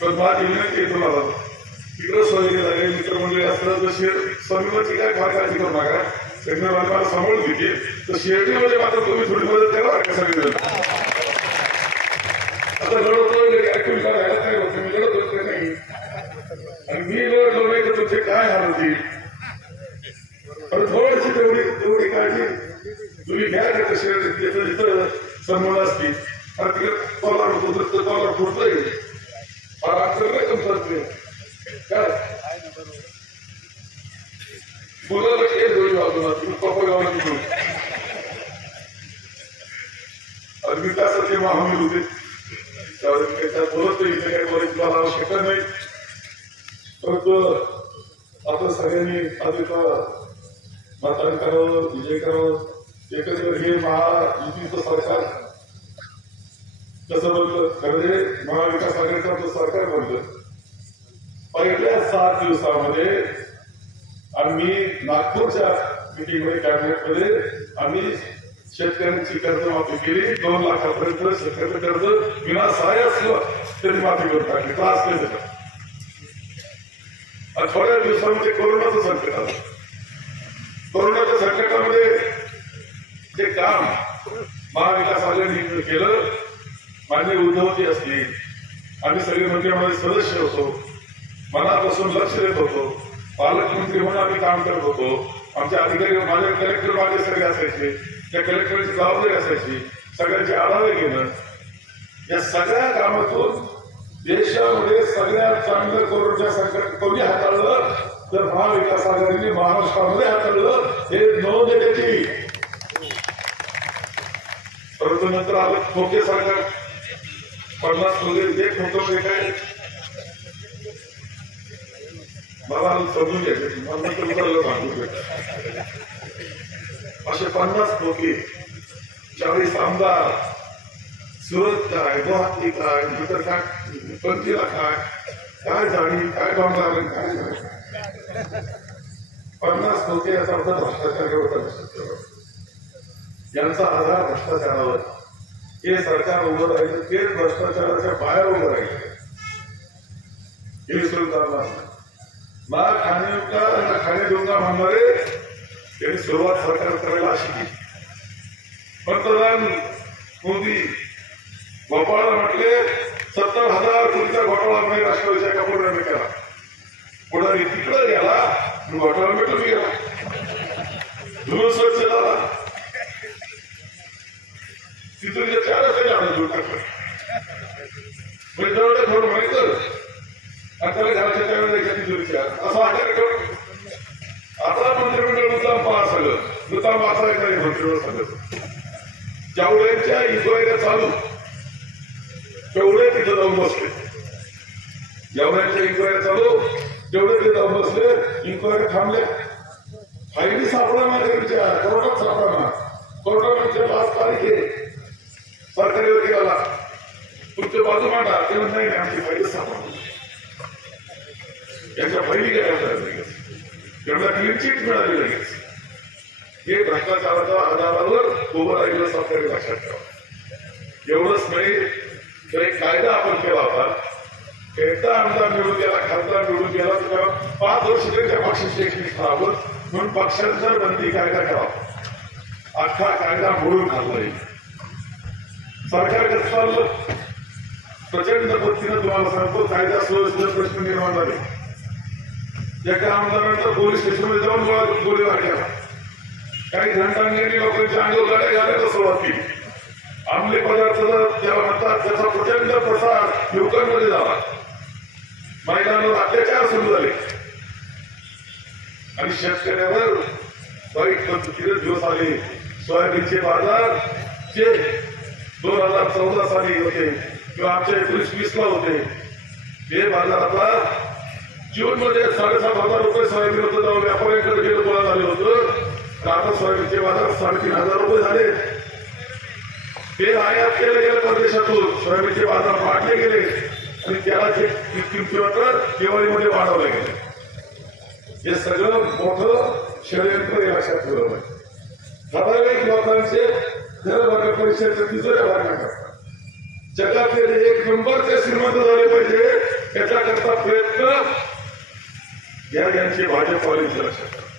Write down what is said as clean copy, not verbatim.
पण माझी विनंती आहे तुम्हाला, तिकडं सोयी झाले मित्रमंडळी असलं तर स्वामीवरची काय फार काळजी करू नका, सगळं मला सांभाळून घेते. तर शेतीमध्ये मात्र तुम्ही थोडी मदत करा का सगळे. आता लढवतो ऍक्टिव्ह करायला काय होतं, मी लढत होत नाही आणि मी लढलो नाही तर तुमचे काय हाल होतील. पण थोडीशी तेवढी काळजी तुम्ही घ्या का. तसे जिथं समोर असतील आणि तिकडे कॉलर होतो कॉलर फुटतोय फार अडचण नाही तुमचं काय बोलायला केस होईल बाजूला तुम्ही पप्पा गावाला निघून आणि मी त्यासाठी महामीर होते त्याच्यात बोलत नाही. इथे काही बोलायची मला आवश्यकता नाही. परंतु आपण सगळ्यांनी अधिक मतदान करावं, विजय करावं. एकत्र हे महायुतीचं सरकार कसं बोलतं, खरं महाविकास आघाडीचं सरकार बोलतं. पहिल्या 7 दिवसामध्ये आम्ही नागपूरच्या मिटिंगमध्ये कॅबिनेटमध्ये आम्ही शेतकऱ्यांची कर्जमाफी केली. 2 लाखापर्यंत शेतकऱ्याचं कर्ज विना सहाय्य त्यांनी माफी करून टाकली. त्रास नाही त्याचा. आणि थोड्या दिवसामध्ये कोरोनाचं संकट आलं. कोरोनाच्या संकटामध्ये जे काम महाविकास आघाडीने केलं, मान्य उद्धवजी असतील, आम्ही सगळे मंत्रिमंडळाचे सदस्य होतो, मनापासून लक्ष देत होतो. पालकमंत्री म्हणून आम्ही काम करत होतो. आमचे अधिकारी माझे कलेक्टर माझे सगळे असायचे, त्या कलेक्टरची जबाबदारी असायची सगळ्यांचे आढावे घेणं. या सगळ्या कामातून देशामध्ये सगळ्यात चांगलं कोरोनाच्या संकट कोणी हाताळलं तर महाविकास आघाडीने महाराष्ट्रामध्ये हाताळलं, हे नोंद घेतली. परंतु नंतर आलं खोके सरकार. 50 मध्ये जे खोकं काय मला समजून घ्यायचे असे 50 खोके, 40 आमदार, सुरत काय, गुवाहाटी काय, नंतर काय पंचीला काय झाडी काय डोंगर काय 50 खोके. याचा अर्थ भ्रष्टाचार होता. यांचा आधार भ्रष्टाचारावर. हे सरकार उभं राहिलं तेच भ्रष्टाचाराच्या बाहेर उभं राहिले. हे विसरून चालणार ना खाणे का ना खाणे देऊंगा म्हणणारे त्यांनी सुरुवात सरकार करायला अशी केली. पंतप्रधान मोदी गोपाळला म्हटले 70,000 कोटीचा घोटाळा म्हणजे राष्ट्रवादीच्या एका पुढाऱ्याने केला. पुढारी तिकडे गेला, घोटाळा मिटून गेला, धुळून स्वच्छ झाला. तिथून 4 झाडं दूर टाकलं म्हणजे जवळ थोडं माहित आणि त्याला घराच्या त्यावेळेला तिथूनच्या असं वाटायला. आता मंत्रिमंडळ मुद्दाम पास झालं, मुद्दाम वाचायचं नाही मंत्रिमंडळ सगळं. जेवढ्यांच्या इन्क्वायऱ्या चालू तेवढे तिथं जाऊन बसले. जेवढ्यांच्या इन्क्वायऱ्या चालू तेवढे तिथे जाऊन बसले. इन्क्वायऱ्या थांबल्या. फायली सापडा माझ्या कोर्टात सापडा. कोर्टामध्ये 5 तारीख आहे सरकारी वकिलाला तुमच्या बाजू मांडा. ते म्हणत नाही आमची फायली सापडली. यांच्या फायली गेल्या त्यांना क्लीन चिट मिळाली लगेच. हे भ्रष्टाचाराच्या आधारावर उभं राहिलं सरकारी लक्षात ठेवा. एवढंच नाही तर एक कायदा आपण केला होता. एकदा आमदार निवडून गेला, खासदार निवडून गेला तर 5 वर्ष त्यांच्या पक्षाची एक राहावं म्हणून पक्षांतर बंदी कायदा केला. अख्खा कायदा मोडून खाल्लाय. सरकार कसं चाललं प्रचंड पद्धतीनं तुम्हाला सांगतो. कायदा सुव्यवस्थेचा प्रश्न निर्माण झाले. एका आमदारानंतर पोलीस स्टेशनमध्ये जाऊन गोळीबार केला. काही घंटांनी लोकांच्या अंगावर गाड्या घालायला सुरुवात केली. अंमली पदार्थ ज्याला म्हणतात त्याचा प्रचंड प्रसार युवकांमध्ये झाला. महिलांवर अत्याचार सुरू झाले आणि शेतकऱ्यावर वाईट पद्धतीने दिवस आले. सोयाबीनचे बाजार जे 2014 साली होते किंवा आमच्या 19-20 ला होते ते बाजार आता जून मध्ये 7,500 रुपये सोयाबीन होतं. जाऊन व्यापाऱ्यांकडे गेलं गोळा झालं होतं. आता सोयाबीनचे बाजार 3,500 रुपये झाले. ते आयात केले गेले परदेशातून. सोयाबीनचे बाजार वाढले गेले आणि त्याला किमती मात्र दिवाळीमध्ये वाढवले गेले. हे सगळं मोठं षडयंत्र लक्षात ठेवलं पाहिजे. ठराविक लोकांचे घर भरण्या परिषदेच्या तिजोऱ्या भरण्या करतात. जगातले 1 नंबरचे श्रीमंत झाले पाहिजे याच्याकरता प्रयत्न यांचे भाजपवाले लक्षात